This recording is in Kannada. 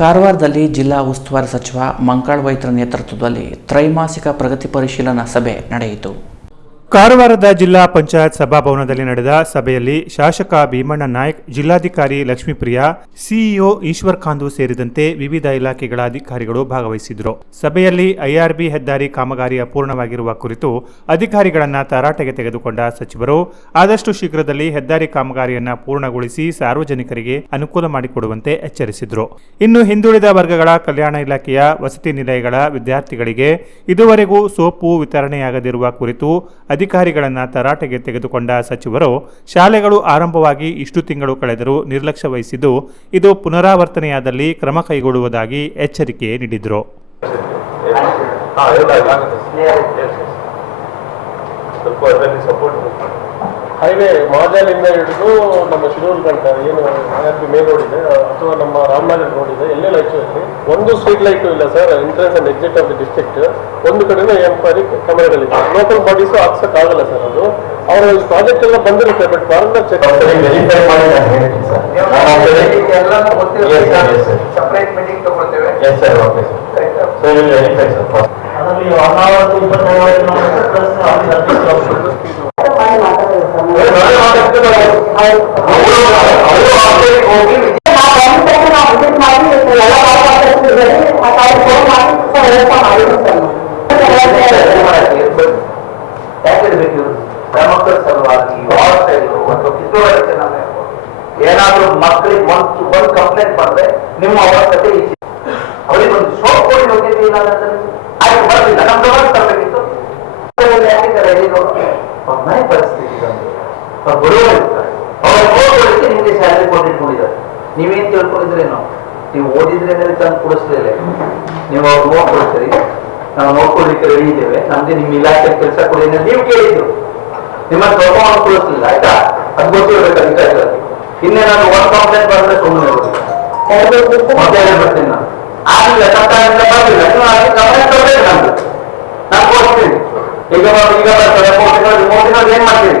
ಕಾರವಾರದಲ್ಲಿ ಜಿಲ್ಲಾ ಉಸ್ತುವಾರಿ ಸಚಿವ ಮಂಕಾಳ್ ವೈತ್ರ ನೇತೃತ್ವದಲ್ಲಿ ತ್ರೈಮಾಸಿಕ ಪ್ರಗತಿ ಪರಿಶೀಲನಾ ಸಭೆ ನಡೆಯಿತು. ಕಾರವಾರದ ಜಿಲ್ಲಾ ಪಂಚಾಯತ್ ಸಭಾಭವನದಲ್ಲಿ ನಡೆದ ಸಭೆಯಲ್ಲಿ ಶಾಸಕ ಭೀಮಣ್ಣ ನಾಯ್ಕ್, ಜಿಲ್ಲಾಧಿಕಾರಿ ಲಕ್ಷ್ಮೀಪ್ರಿಯಾ, ಸಿಇಒ ಈಶ್ವರ್ ಖಾಂದು ಸೇರಿದಂತೆ ವಿವಿಧ ಇಲಾಖೆಗಳ ಅಧಿಕಾರಿಗಳು ಭಾಗವಹಿಸಿದ್ರು ಸಭೆಯಲ್ಲಿ ಐಆರ್ಬಿ ಹೆದ್ದಾರಿ ಕಾಮಗಾರಿ ಅಪೂರ್ಣವಾಗಿರುವ ಕುರಿತು ಅಧಿಕಾರಿಗಳನ್ನ ತರಾಟೆಗೆ ತೆಗೆದುಕೊಂಡ ಸಚಿವರು, ಆದಷ್ಟು ಶೀಘ್ರದಲ್ಲಿ ಹೆದ್ದಾರಿ ಕಾಮಗಾರಿಯನ್ನು ಪೂರ್ಣಗೊಳಿಸಿ ಸಾರ್ವಜನಿಕರಿಗೆ ಅನುಕೂಲ ಮಾಡಿಕೊಡುವಂತೆ ಎಚ್ಚರಿಸಿದ್ರು. ಇನ್ನು ಹಿಂದುಳಿದ ವರ್ಗಗಳ ಕಲ್ಯಾಣ ಇಲಾಖೆಯ ವಸತಿ ನಿಲಯಗಳ ವಿದ್ಯಾರ್ಥಿಗಳಿಗೆ ಇದುವರೆಗೂ ಸೋಪು ವಿತರಣೆಯಾಗದಿರುವ ಕುರಿತು ಅಧಿಕಾರಿಗಳನ್ನ ತರಾಟೆಗೆ ತೆಗೆದುಕೊಂಡ ಸಚಿವರು, ಶಾಲೆಗಳು ಆರಂಭವಾಗಿ ಇಷ್ಟು ತಿಂಗಳು ಕಳೆದರೂ ನಿರ್ಲಕ್ಷ್ಯ ವಹಿಸಿದ್ದು, ಇದು ಪುನರಾವರ್ತನೆಯಾದಲ್ಲಿ ಕ್ರಮ ಕೈಗೊಳ್ಳುವುದಾಗಿ ಎಚ್ಚರಿಕೆ ನೀಡಿದರು. ಹೈವೇ ಮಾದಲಿಂದ ಹಿಡಿದು ನಮ್ಮ ಶಿರೂರು ಗಂಟ ಏನು ಆರ್ ಪಿ ರೋಡ್ ಇದೆ ಅಥವಾ ನಮ್ಮ ರಾಮನಗರ ರೋಡ್ ಇದೆ ಎಲ್ಲೆಲ್ಲ ಲೈಟ್ ಇದೆ. ಒಂದು ಸ್ಟ್ರೀಟ್ ಲೈಟು ಇಲ್ಲ sir entrance and exit of the district ಒಂದು ಕಡೆನೂ ಎಂಕ್ವೈರಿ ಕ್ಯಾಮರಾಗಳಿದೆ ಲೋಕಲ್ ಬಾಡೀಸು ಹಾಕ್ಸಕ್ ಆಗಲ್ಲ ಸರ್ ಅದು. ಅವರ ಪ್ರಾಜೆಕ್ಟ್ ಎಲ್ಲ ಬಂದಿರುತ್ತೆ ಬಟ್ ಫಾರ್ಮರ್ ಚೆಕ್ ವೆರಿಫೈ ಮಾಡಿ ನಾನು ಹೇಳ್ತೀನಿ sir. Separate meeting ತಗೊಳ್ತೇವೆ yes sir okay sir so will verify sir first ಯಾಕಿರ್ಬೇಕು ಇವ್ರು ಮಕ್ಕಳ ಸಲುವಾಗಿ ವಾರಸ್ಟೈಲು ಅಥವಾ ಕಿತ್ತೂರಾಗಿ ನಮ್ಮ ಏನಾದ್ರೂ ಮಕ್ಕಳಿಗೆ ಒಂದು ಒಂದು ಕಂಪ್ಲೇಂಟ್ ಬಂದ್ರೆ ನಿಮ್ಮ ಅವಶ್ಯಕತೆ ಈಚೆ ಅವರಿಗೆ ಒಂದು ಸೋಪ್ ಕೊಡಿ ಹೋಗಿದ್ದು ಏನಾದ್ರೆ ಆಯ್ತು ಬರ್ಲಿಲ್ಲ ನಮ್ಮ ಗಮನ ತರಬೇಕಿತ್ತು ಯಾಕಿದ್ದಾರೆ ಹೇಳಿ ನೋಡಿ ಅವ್ರ ಮನೆ ಪರಿಸ್ಥಿತಿ ಬಂದು ಅವ್ರು ನೀವೇನ್ ತಿಳ್ಕೊಂಡಿದ್ರೇನು ನೀವು? ಓದಿದ್ರೆ ತಂದು ಕೊಡಿಸ್ಲಿಲ್ಲ. ನೀವು ಅವ್ರು ನೋಡ್ಕೊಳ್ತೀರಿ ನಾವು ನೋಡ್ಕೊಳ್ಳಿಕ್ಕೆ ರೆಡಿ ಇದ್ದೇವೆ. ನಮ್ಗೆ ನಿಮ್ಮ ಇಲಾಖೆ ಕೆಲಸ ಕೊಡಿ ನೀವು ಕೇಳಿದ್ರು ನಿಮ್ಮ ಸ್ವಲ್ಪ ಕೊಡಿಸ್ಲಿಲ್ಲ, ಆಯ್ತಾ? ಅದು ಗೊತ್ತಿರ್ಬೇಕು ಅಧಿಕಾರಿಗಳಿಗೆ ನಾನು ಒನ್ ಕಂಪ್ಲೇಂಟ್ ಬಂದ್ರೆ ಸುಮ್ಮನೆ ಮತ್ತೆ ಬರ್ತೀನಿ ನಾನು. ಆಗಿಲ್ಲ ಸರ್ಕಾರದಿಂದ ಬಂದಿಲ್ಲ ನೀವು ಅದಕ್ಕೆ ಗಮನ ನಮ್ದು ನಾನು ಕೊಡ್ತೀನಿ. ಈಗ ಈಗ ಬರ್ತದೆ ಮೂರು ಏನ್ ಮಾಡ್ತೀರಿ?